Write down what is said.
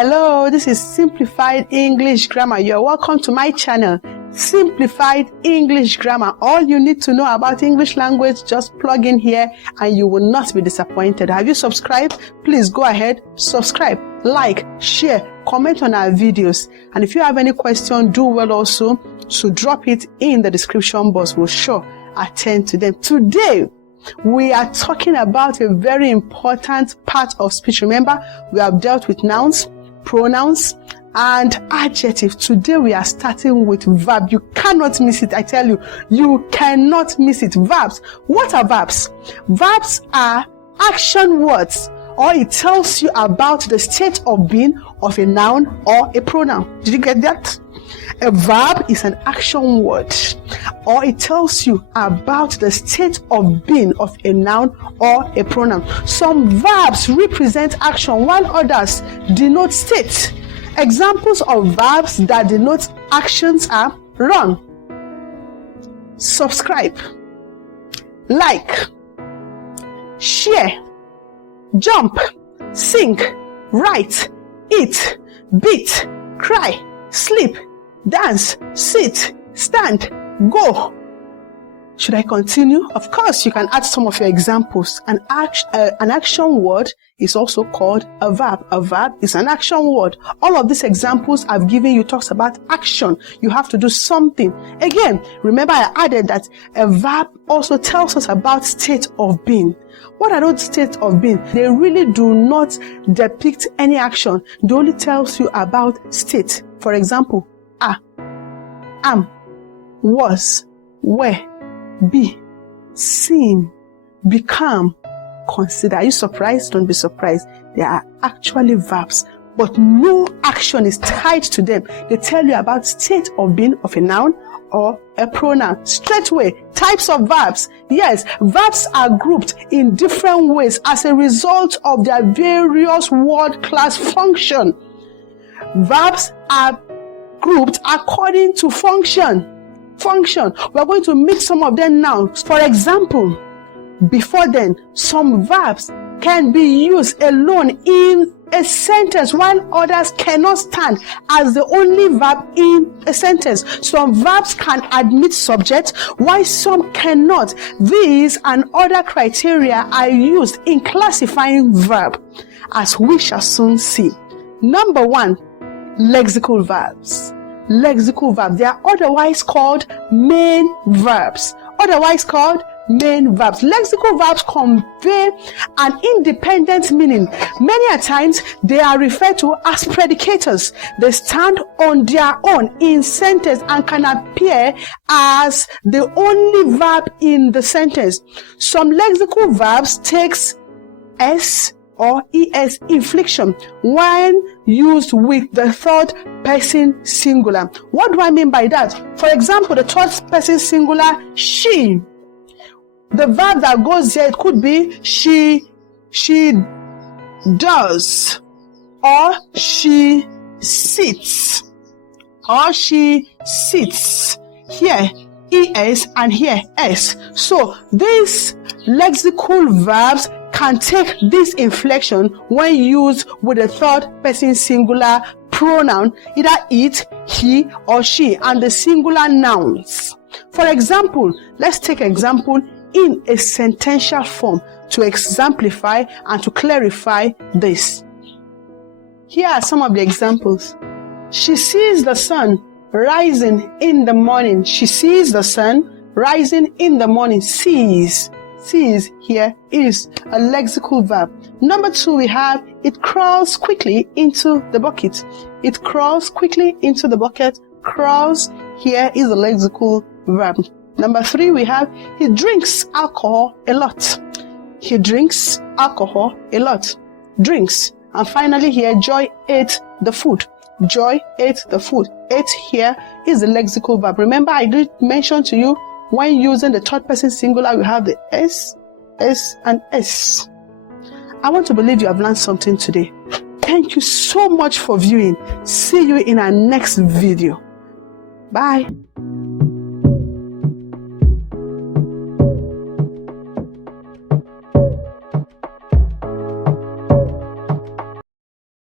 Hello, this is Simplified English Grammar. You're welcome to my channel, Simplified English Grammar. All you need to know about English language, just plug in here and you will not be disappointed. Have you subscribed? Please go ahead, subscribe, like, share, comment on our videos. And if you have any question, do well also to drop it in the description box. We'll sure attend to them. Today, we are talking about a very important part of speech. Remember, we have dealt with nouns, pronouns, and adjectives. Today we are starting with verb. You cannot miss it. I tell you, you cannot miss it. Verbs. What are verbs? Verbs are action words, or it tells you about the state of being of a noun or a pronoun. Did you get that? A verb is an action word, or it tells you about the state of being of a noun or a pronoun. Some verbs represent action while others denote state. Examples of verbs that denote actions are run, subscribe, like, share, jump, sing, write, eat, beat, cry, sleep, dance, sit, stand, go. Should I continue? Of course, you can add some of your examples. An action word is also called a verb. A verb is an action word. All of these examples I've given you talks about action. You have to do something. Again, remember I added that a verb also tells us about state of being. What are those states of being? They really do not depict any action. They only tells you about state. For example, are, am, was, were, be, seem, become, consider. Are you surprised? Don't be surprised. They are actually verbs, but no action is tied to them. They tell you about state of being of a noun or a pronoun. Straightway, types of verbs. Yes, verbs are grouped in different ways as a result of their various word class function. Verbs are grouped according to function. We're going to meet some of them now. For example, before then, some verbs can be used alone in a sentence while others cannot stand as the only verb in a sentence. Some verbs can admit subject while some cannot. These and other criteria are used in classifying verb, as we shall soon see. Number 1, lexical verbs. Lexical verbs. They are otherwise called main verbs. Lexical verbs convey an independent meaning. Many a times they are referred to as predicators. They stand on their own in sentence and can appear as the only verb in the sentence. Some lexical verbs takes s or es inflection when used with the third person singular. What do I mean by that? For example, the third person singular, she. The verb that goes there, it could be she does, or she sits, Here es and here s. So these lexical verbs can take this inflection when used with a third person singular pronoun, either it, he, or she, and the singular nouns. For example, let's take example in a sentential form to exemplify and to clarify this. Here are some of the examples. She sees the sun rising in the morning. She sees the sun rising in the morning. Sees here is a lexical verb. Number 2, we have it crawls quickly into the bucket. It crawls quickly into the bucket. Crawls here is a lexical verb. Number 3, we have he drinks alcohol a lot. He drinks alcohol a lot. Drinks. And finally here, Joy ate the food. Joy ate the food. Ate here is a lexical verb. Remember, I did mention to you when using the third person singular, we have the s, and s. I want to believe you have learned something today. Thank you so much for viewing. See you in our next video. Bye.